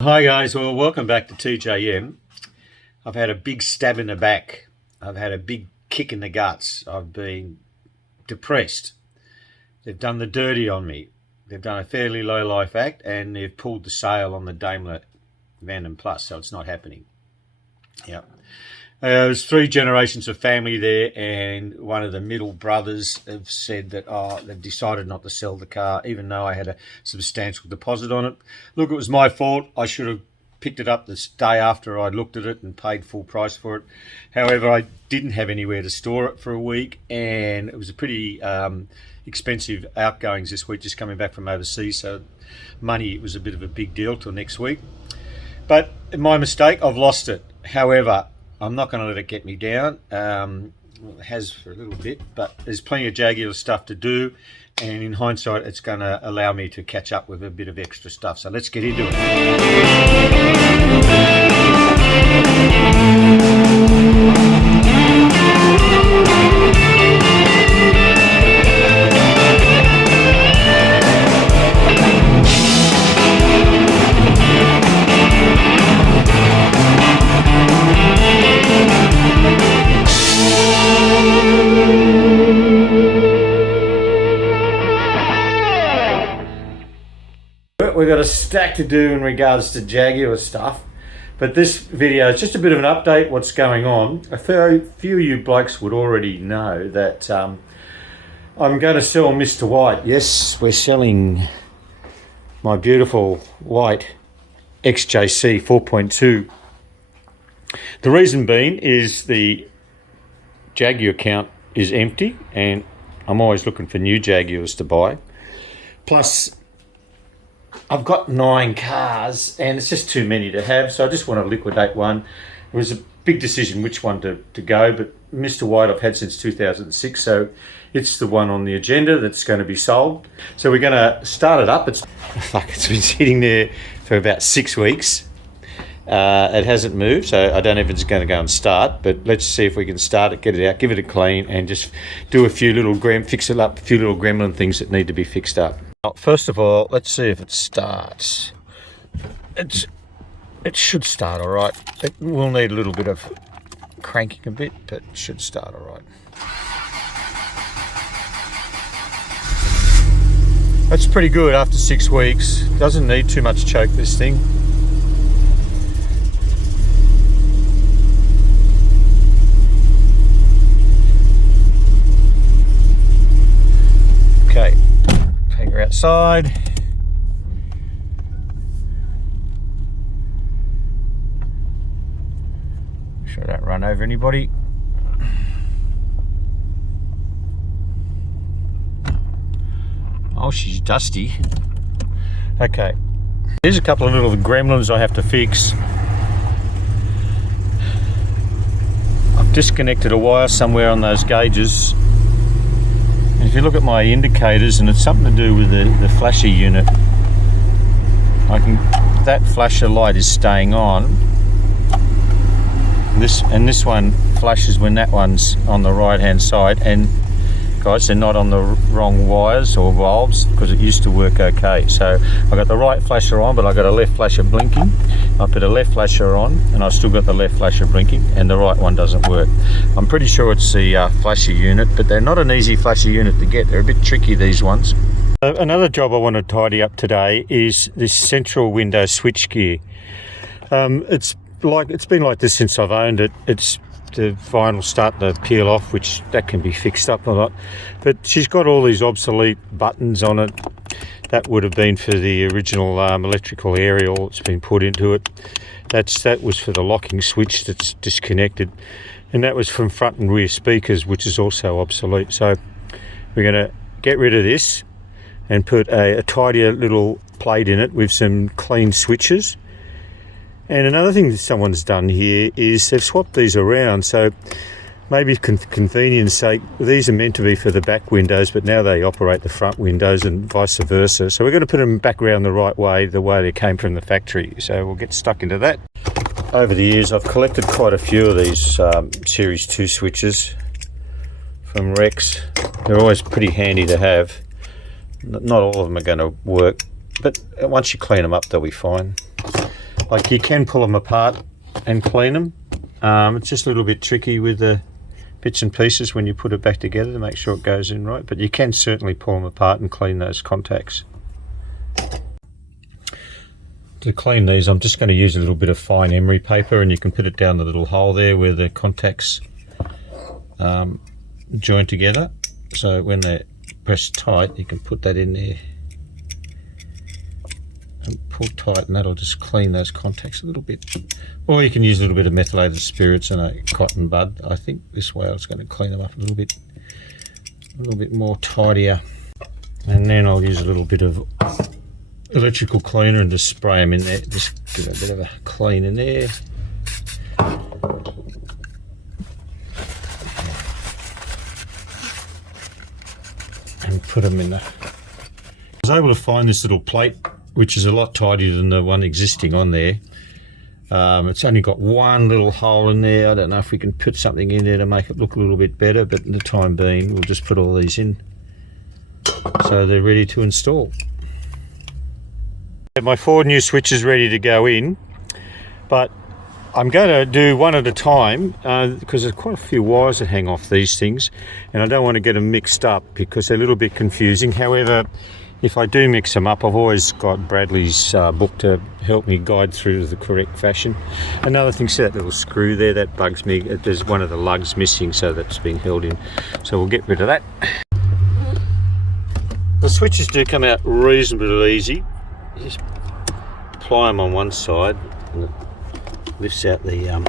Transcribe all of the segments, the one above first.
Hi guys, well welcome back to TJM. I've had a big stab in the back. I've had a big kick in the guts. I've been depressed. They've done the dirty on me. They've done a fairly low life act and they've pulled the sale on the Daimler Vanden Plas, so it's not happening. Yeah. There's 3 generations of family there, and one of the middle brothers have said that they've decided not to sell the car, even though I had a substantial deposit on it. Look, it was my fault. I should have picked it up this day after I looked at it and paid full price for it. However, I didn't have anywhere to store it for a week, and it was a pretty expensive outgoings this week, just coming back from overseas, so money, it was a bit of a big deal till next week. But my mistake, I've lost it. However, I'm not going to let it get me down. Well, it has for a little bit, but there's plenty of Jaguar stuff to do, and in hindsight it's going to allow me to catch up with a bit of extra stuff. So let's get into it. We've got a stack to do in regards to Jaguar stuff, but this video is just a bit of an update what's going on. A few of you blokes would already know that I'm going to sell Mr. White. Yes, we're selling my beautiful white XJC 4.2. The reason being is the Jaguar account is empty and I'm always looking for new Jaguars to buy. Plus, I've got 9 cars and it's just too many to have, so I just want to liquidate one. It was a big decision which one to go, but Mr. White I've had since 2006, so it's the one on the agenda that's going to be sold. So we're going to start it up. It's been sitting there for about 6 weeks. It hasn't moved, so I don't know if it's going to go and start, but let's see if we can start it, get it out, give it a clean, and just do a few little fix it up, a few little gremlin things that need to be fixed up. First of all, let's see if it starts. It should start all right. It will need a little bit of cranking a bit, but it should start all right. That's pretty good after 6 weeks. Doesn't need too much choke, this thing. Okay. Take her outside. Make sure I don't run over anybody. Oh, she's dusty. Okay. Here's a couple of little gremlins I have to fix. I've disconnected a wire somewhere on those gauges. If you look at my indicators, and it's something to do with the flasher unit, that flasher light is staying on. This one flashes when that one's on the right hand side, and guys, they're not on the wrong wires or valves because it used to work okay. So I got the right flasher on, but I got a left flasher blinking. I put a left flasher on and I've still got the left flasher blinking, and the right one doesn't work. I'm pretty sure it's the flasher unit, but they're not an easy flasher unit to get. They're a bit tricky, these ones. Another job I want to tidy up today is this central window switch gear. It's been like this since I've owned it. It's the vinyl starting to peel off, which that can be fixed up a lot, but she's got all these obsolete buttons on it. That would have been for the original electrical aerial that's been put into it. That was for the locking switch that's disconnected, and that was from front and rear speakers, which is also obsolete. So we're going to get rid of this and put a tidier little plate in it with some clean switches. And another thing that someone's done here is they've swapped these around, so maybe convenience sake, these are meant to be for the back windows, but now they operate the front windows and vice versa. So we're going to put them back around the right way, the way they came from the factory. So we'll get stuck into that. Over the years, I've collected quite a few of these Series 2 switches from Rex. They're always pretty handy to have. Not all of them are going to work, but once you clean them up, they'll be fine. Like, you can pull them apart and clean them. It's just a little bit tricky with the bits and pieces when you put it back together to make sure it goes in right, but you can certainly pull them apart and clean those contacts. To clean these, I'm just going to use a little bit of fine emery paper, and you can put it down the little hole there where the contacts join together, so when they're pressed tight you can put that in there and pull tight, and that'll just clean those contacts a little bit. Or you can use a little bit of methylated spirits and a cotton bud. I think this way it's going to clean them up a little bit more tidier. And then I'll use a little bit of electrical cleaner and just spray them in there. Just give a bit of a clean in there. And put them in there. I was able to find this little plate, which is a lot tidier than the one existing on there. It's only got one little hole in there. I don't know if we can put something in there to make it look a little bit better, but in the time being we'll just put all these in so they're ready to install. My 4 new switches ready to go in, but I'm going to do one at a time because there's quite a few wires that hang off these things, and I don't want to get them mixed up because they're a little bit confusing. However, if I do mix them up, I've always got Bradley's book to help me guide through the correct fashion. Another thing, see that little screw there, that bugs me. There's one of the lugs missing, so that's being held in. So we'll get rid of that. The switches do come out reasonably easy. You just apply them on one side and it lifts out the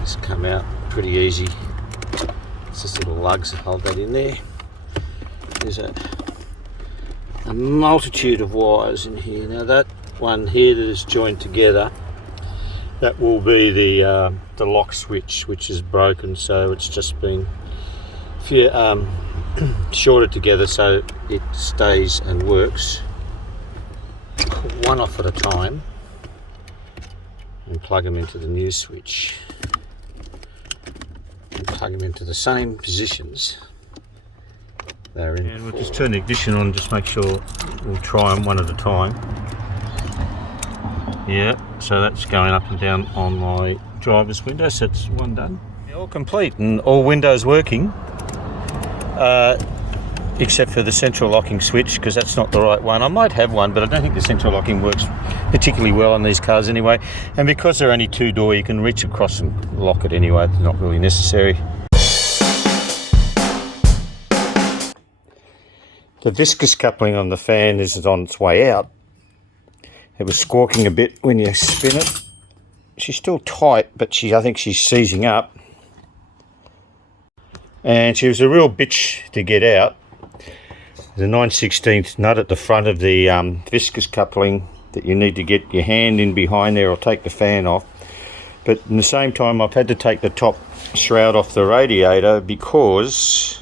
just come out pretty easy. It's just little lugs that hold that in there. There's a multitude of wires in here. Now that one here that is joined together, that will be the lock switch, which is broken, so it's just been shorted together so it stays and works. Pull one off at a time and plug them into the new switch. And plug them into the same positions they're in. And we'll just turn the ignition on, just make sure we'll try them one at a time. Yeah, so that's going up and down on my driver's window, so that's one done. All complete and all windows working, except for the central locking switch, because that's not the right one. I might have one, but I don't think the central locking works particularly well on these cars anyway, and because they're only 2-door, you can reach across and lock it anyway. It's not really necessary. The viscous coupling on the fan is on its way out. It was squawking a bit when you spin it. She's still tight, but I think she's seizing up, and she was a real bitch to get out. The 9/16 nut at the front of the viscous coupling that you need to get your hand in behind there or take the fan off. But in the same time, I've had to take the top shroud off the radiator because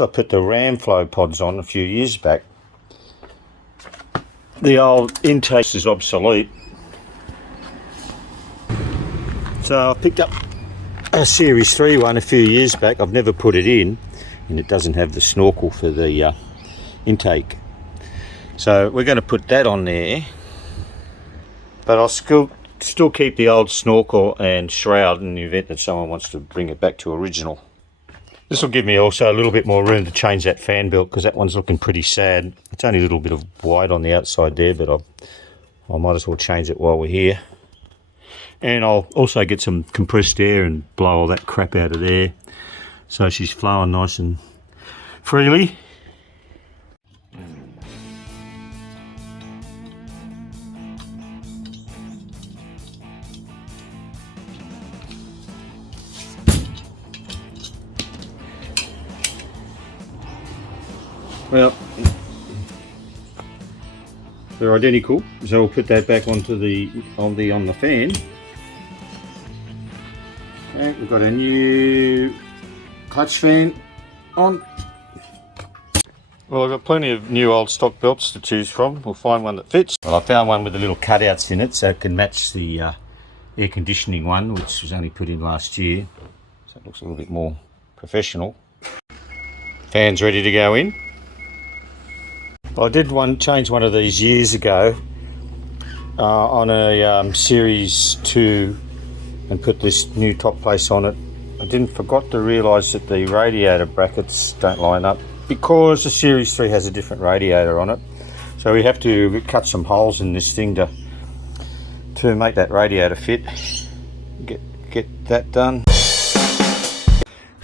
I put the ram flow pods on a few years back. The old intake is obsolete, so I picked up a Series 3 one a few years back. I've never put it in, and it doesn't have the snorkel for the intake, so we're going to put that on there, but I'll still keep the old snorkel and shroud in the event that someone wants to bring it back to original. This will give me also a little bit more room to change that fan belt, because that one's looking pretty sad. It's only a little bit of white on the outside there, but I might as well change it while we're here. And I'll also get some compressed air and blow all that crap out of there, so she's flowing nice and freely. Well, they're identical, so we'll put that back onto on the fan. And we've got a new clutch fan on. Well, I've got plenty of new old stock belts to choose from. We'll find one that fits. Well, I found one with the little cutouts in it, so it can match the air conditioning one, which was only put in last year. So it looks a little bit more professional. Fan's ready to go in. I did change one of these years ago on a Series 2 and put this new top place on it. I forgot to realise that the radiator brackets don't line up because the Series 3 has a different radiator on it. So we have to cut some holes in this thing to make that radiator fit. Get that done.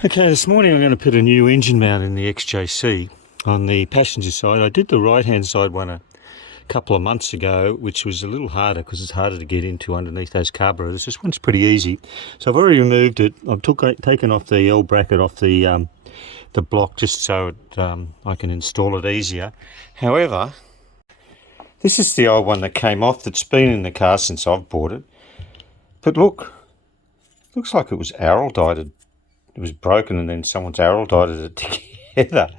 Okay, this morning I'm going to put a new engine mount in the XJC on the passenger side. I did the right hand side one a couple of months ago, which was a little harder because it's harder to get into underneath those carburetors. This one's pretty easy. So I've already removed it. I've taken off the L bracket off the block just so I can install it easier. However, this is the old one that came off that's been in the car since I've bought it. But look, looks like it was araldite. It was broken and then someone's araldite it together.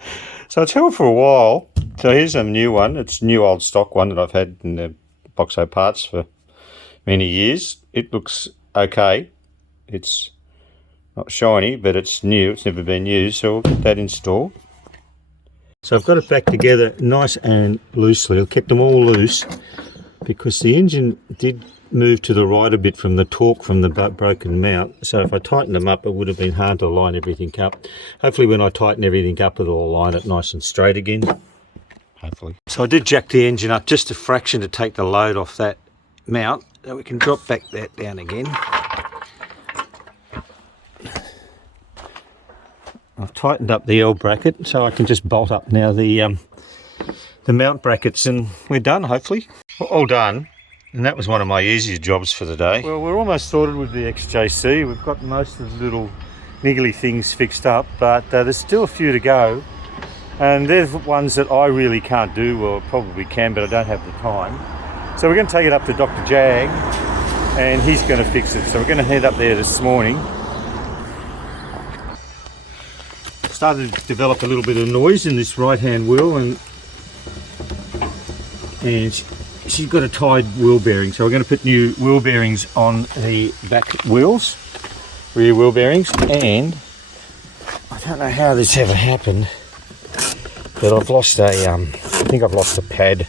So it's held for a while. So here's a new one. It's a new old stock one that I've had in the Boxo parts for many years. It looks okay. It's not shiny, but it's new. It's never been used, so we'll get that installed. So I've got it back together nice and loosely. I've kept them all loose because the engine did move to the right a bit from the torque from the broken mount. So if I tightened them up, it would have been hard to line everything up. Hopefully when I tighten everything up, it'll align it nice and straight again. Hopefully. So I did jack the engine up just a fraction to take the load off that mount. So we can drop back that down again. I've tightened up the L bracket so I can just bolt up now the mount brackets and we're done, hopefully. All done, and that was one of my easier jobs for the day. Well, we're almost sorted with the XJC. We've got most of the little niggly things fixed up, but there's still a few to go, and they're the ones that I really can't do, or probably can, but I don't have the time. So we're going to take it up to Dr. Jag and he's going to fix it. So we're going to head up there this morning. Started to develop a little bit of noise in this right hand wheel, and she's got a tied wheel bearing, so we're going to put new wheel bearings on the back wheels, rear wheel bearings. And I don't know how this ever happened, but I've lost I think I've lost a pad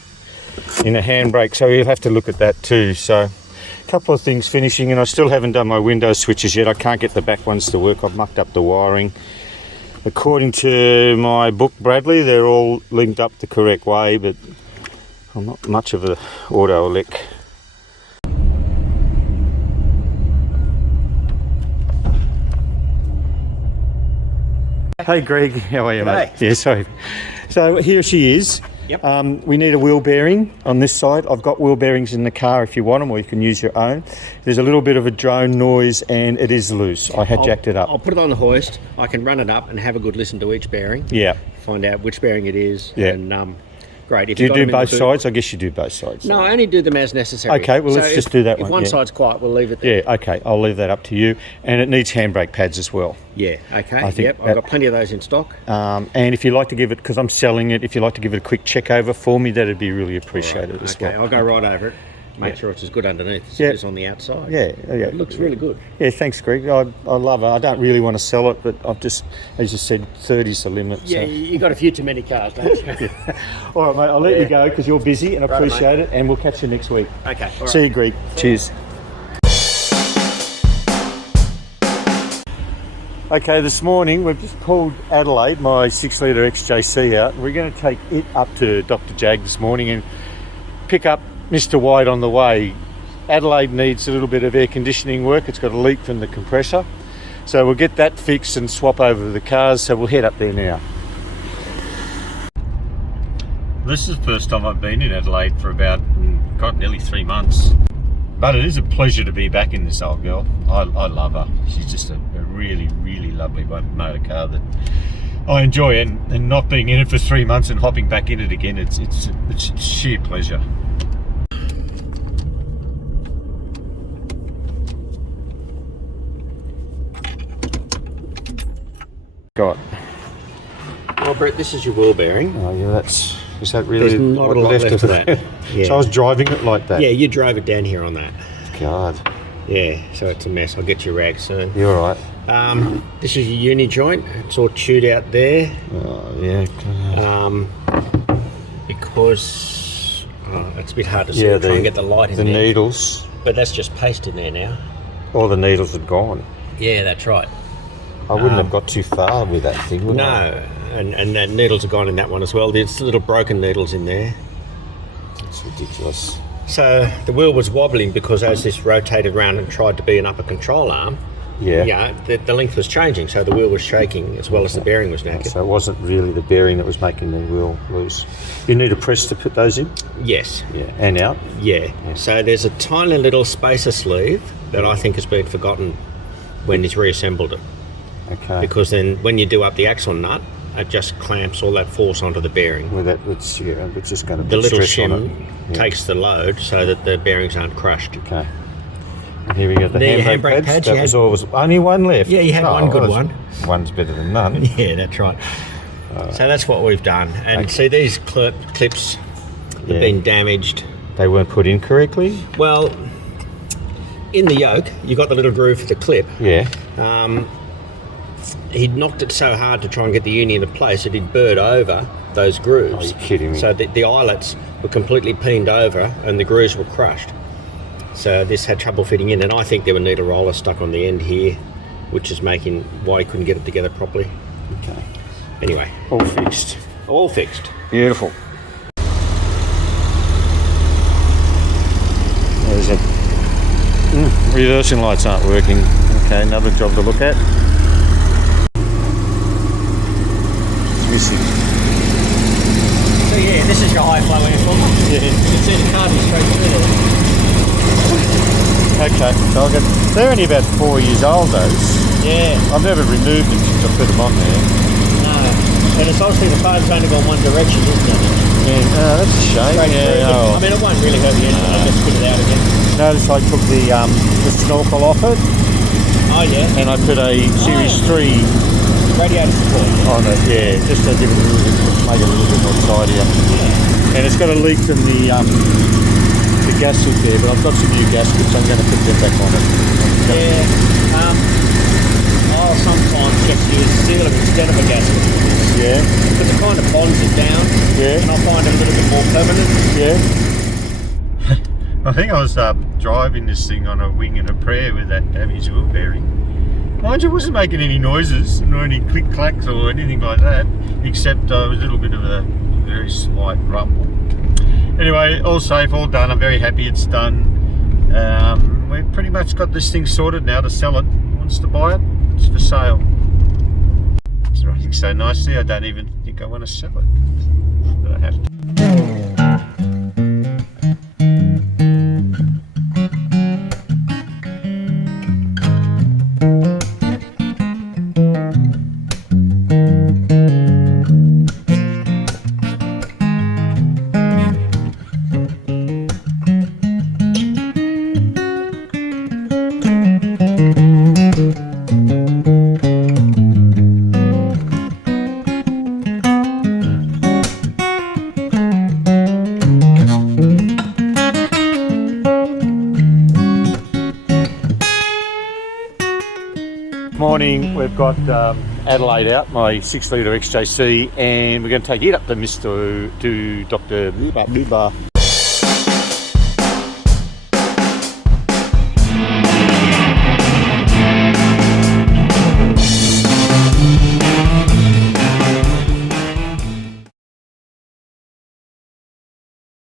in a handbrake, so we'll have to look at that too. So a couple of things finishing, and I still haven't done my window switches yet. I can't get the back ones to work. I've mucked up the wiring. According to my book, Bradley, they're all linked up the correct way, but I'm not much of an auto elec. Hey Greg, how are you, mate? Yeah, sorry. So here she is. Yep. We need a wheel bearing on this side. I've got wheel bearings in the car if you want them, or you can use your own. There's a little bit of a drone noise and it is loose. I had jacked it up. I'll put it on the hoist. I can run it up and have a good listen to each bearing. Yeah. Find out which bearing it is. Yeah. And great. If do you do both sides? I guess you do both sides. No, I only do them as necessary. Okay, well, let's just do that one. If one side's quiet, we'll leave it there. Yeah, okay, I'll leave that up to you. And it needs handbrake pads as well. Yeah, okay. I've got plenty of those in stock. And if you like to give it, because I'm selling it, if you like to give it a quick check over for me, that'd be really appreciated as well. Okay, I'll go right over it. Make sure it's as good underneath as it is on the outside. Yeah. It looks really good. Yeah, thanks, Greg. I love it. I don't really want to sell it, but I've just, as you said, 30's the limit. Yeah, so. You got a few too many cars, don't you? All right, mate, I'll let you go because you're busy and I appreciate it, and we'll catch you next week. Okay. See you, Greg. Cheers. Okay, this morning we've just pulled Adelaide, my 6-litre XJC out. We're going to take it up to Dr. Jag this morning and pick up Mr. White on the way. Adelaide needs a little bit of air conditioning work. It's got a leak from the compressor. So we'll get that fixed and swap over the cars. So we'll head up there now. This is the first time I've been in Adelaide for about, nearly 3 months. But it is a pleasure to be back in this old girl. I love her. She's just a really, really lovely motor car that I enjoy. And not being in it for 3 months and hopping back in it again, it's sheer pleasure. Got. Well, Brett, this is your wheel bearing. Oh yeah, is that really? There's not a lot left of that. Yeah. So I was driving it like that. Yeah, you drove it down here on that. God. Yeah, so it's a mess. I'll get you rag soon. You're all right. This is your uni joint. It's all chewed out there. Oh yeah. Your because it's a bit hard to see. Yeah, Try and get the light in the there. needles. But that's just paste in there now. All the needles had gone. Yeah, that's right. I wouldn't have got too far with that thing, would I? No, and the needles are gone in that one as well. There's little broken needles in there. It's ridiculous. So the wheel was wobbling because as this rotated around and tried to be an upper control arm, Yeah. the length was changing, so the wheel was shaking as well as the bearing was knackered. So it wasn't really the bearing that was making the wheel loose. You need a press to put those in? Yes. Yeah. And out? Yeah. So there's a tiny little spacer sleeve that I think has been forgotten when he's reassembled it. Okay. Because then when you do up the axle nut, it just clamps all that force onto the bearing. Well, it's just going to The put little stress on it. shim takes the load so that the bearings aren't crushed. Okay. And here we go, the There, your handbrake handbrake pads. pads, you That was always only one left. Yeah, you had one good well, one. One's better than none. Yeah, that's right. So that's what we've done. And see, these clips have been damaged. They weren't put in correctly? Well, in the yoke, you've got the little groove for the clip. Yeah. He'd knocked it so hard to try and get the uni into place that he'd burred over those grooves. Are you kidding me? So the eyelets were completely peened over and the grooves were crushed. So this had trouble fitting in, and I think there were needle rollers stuck on the end here, which is making why he couldn't get it together properly. Okay. Anyway, All fixed. all fixed. Beautiful. There's a... reversing lights aren't working. Okay, another job to look at. Missing. So yeah, this is your high flow airflow. Yeah. You can see the carbon straight through there. Okay, so they're only about 4 years old, those. Yeah. I've never removed them since I put them on there. No. And it's obviously the phone's only gone one direction, isn't it? Yeah, that's a shame. Straight through. Yeah, I mean, it won't really hurt the engine. I'll just put it out again. Notice I took the snorkel off it, Oh yeah. and I put a Series 3 Radiator support. on it, yeah, just to give it a little bit, make it a little bit more tidier. Yeah. And it's got a leak in the gasket there, but I've got some new gaskets, so I'm going to put them back on it. Yeah. I'll sometimes just use sealer instead of a gasket. Yeah, Because it kind of bonds it down. yeah, And I find it a little bit more permanent. yeah. I think I was driving this thing on a wing and a prayer with that damaged wheel bearing. Mind you, it wasn't making any noises, nor any click clacks or anything like that, except there was a little bit of a very slight rumble. Anyway, all safe, all done. I'm very happy it's done. We've pretty much got this thing sorted now to sell it. Who wants to buy it? It's for sale. It's running so nicely, I don't even think I want to sell it. But I have to. Morning, we've got Adelaide out, my 6 litre XJC, and we're going to take it up to Dr.